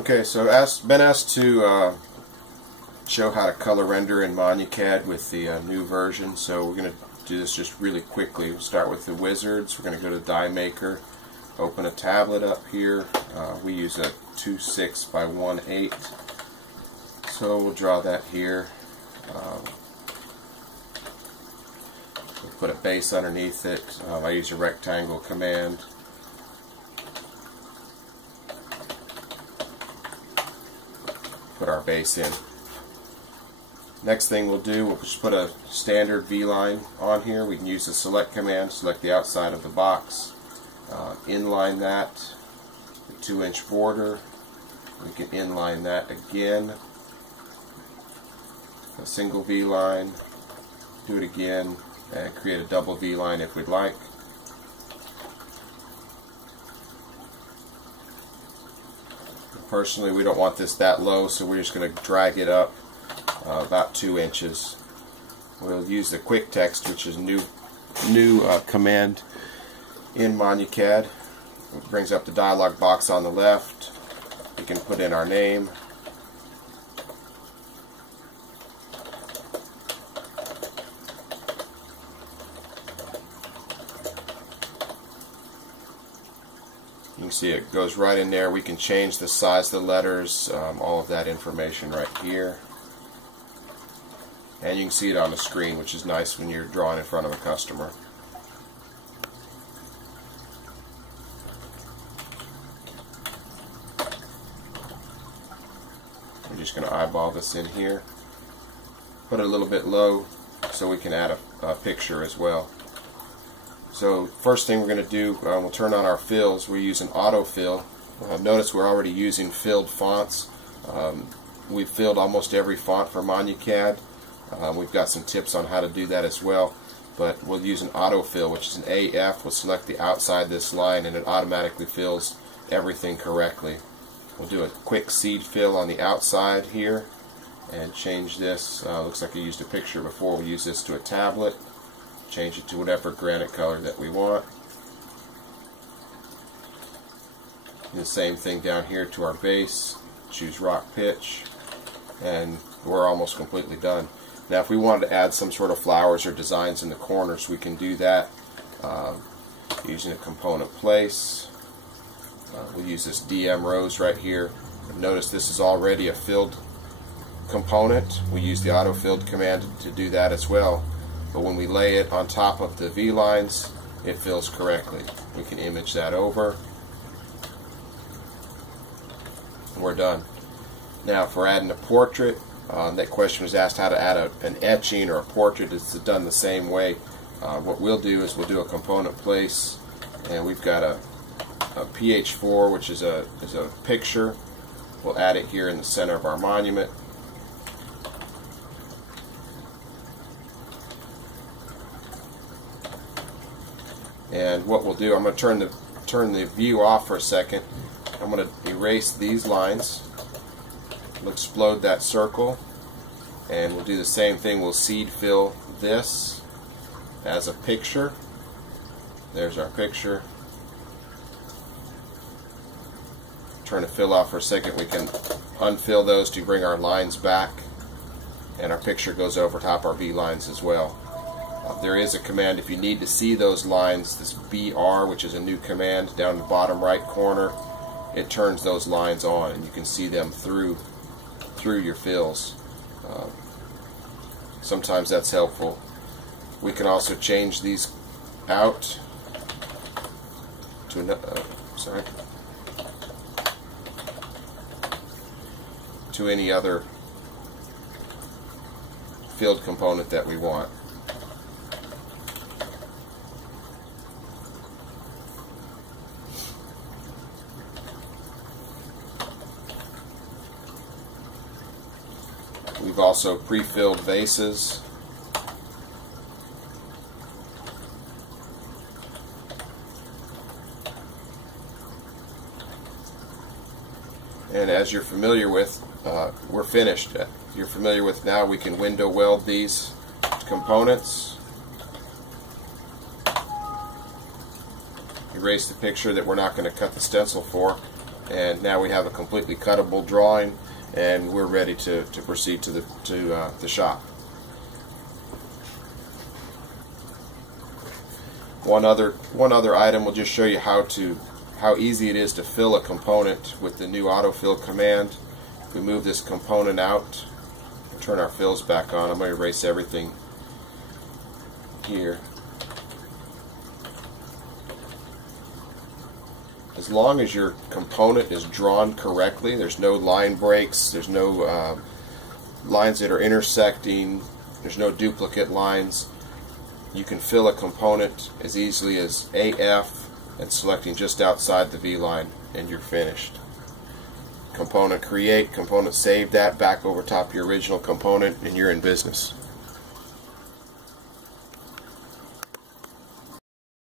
Okay, so been asked to show how to color render in Monu-Cad with the new version, so we're going to do this just really quickly. We'll start with the wizards. We're going to go to Die Maker, open a tablet up here. We use a 2.6 by 1.8, so we'll draw that here. We'll put a base underneath it. I use a rectangle command. Put our base in. Next thing we'll do, we'll just put a standard V-line on here. We can use the select command, select the outside of the box, inline that, the 2-inch border. We can inline that again, a single V-line, do it again, and create a double V-line if we'd like. Personally, we don't want this that low, so we're just going to drag it up about 2 inches. We'll use the quick text, which is new command in Monu-Cad. It brings up the dialog box on the left. We can put in our name. You can see it goes right in there. We can change the size of the letters, all of that information right here. And you can see it on the screen, which is nice when you're drawing in front of a customer. I'm just going to eyeball this in here. Put it a little bit low so we can add a picture as well. So first thing we're going to do, we'll turn on our fills. We're using autofill. Notice we're already using filled fonts. We've filled almost every font for Monu-Cad. We've got some tips on how to do that as well. But we'll use an autofill, which is an AF. We'll select the outside of this line and it automatically fills everything correctly. We'll do a quick seed fill on the outside here and change this. Looks like I used a picture before. We'll use this to a tablet. Change it to whatever granite color that we want. And the same thing down here to our base. Choose rock pitch, and we're almost completely done. Now if we wanted to add some sort of flowers or designs in the corners, we can do that using a component place. We'll use this DM rose right here. Notice this is already a filled component. We use the auto-filled command to do that as well. But when we lay it on top of the V-lines, it fills correctly. We can image that over. And we're done. Now if we're adding a portrait, that question was asked how to add an etching or a portrait. It's done the same way. What we'll do is we'll do a component place, and we've got a PH4, which is a picture. We'll add it here in the center of our monument. And what we'll do, I'm going to turn the view off for a second. I'm going to erase these lines. We'll explode that circle, and we'll do the same thing. We'll seed fill this as a picture. There's our picture. Turn the fill off for a second. We can unfill those to bring our lines back, and our picture goes over top our V lines as well. There is a command if you need to see those lines, this BR, which is a new command down in the bottom right corner. It turns those lines on and you can see them through your fills. Sometimes that's helpful. We can also change these out to to any other filled component that we want. We've also pre-filled vases. And as you're familiar with, we're finished. You're familiar with now, we can window weld these components. Erase the picture that we're not going to cut the stencil for. and now we have a completely cuttable drawing, and we're ready to proceed to the shop. One other item will just show you how easy it is to fill a component with the new autofill command. If we move this component out, turn our fills back on. I'm going to erase everything here. As long as your component is drawn correctly, there's no line breaks, there's no lines that are intersecting, there's no duplicate lines, you can fill a component as easily as AF and selecting just outside the V line, and you're finished. Component create, component save that back over top your original component, and you're in business.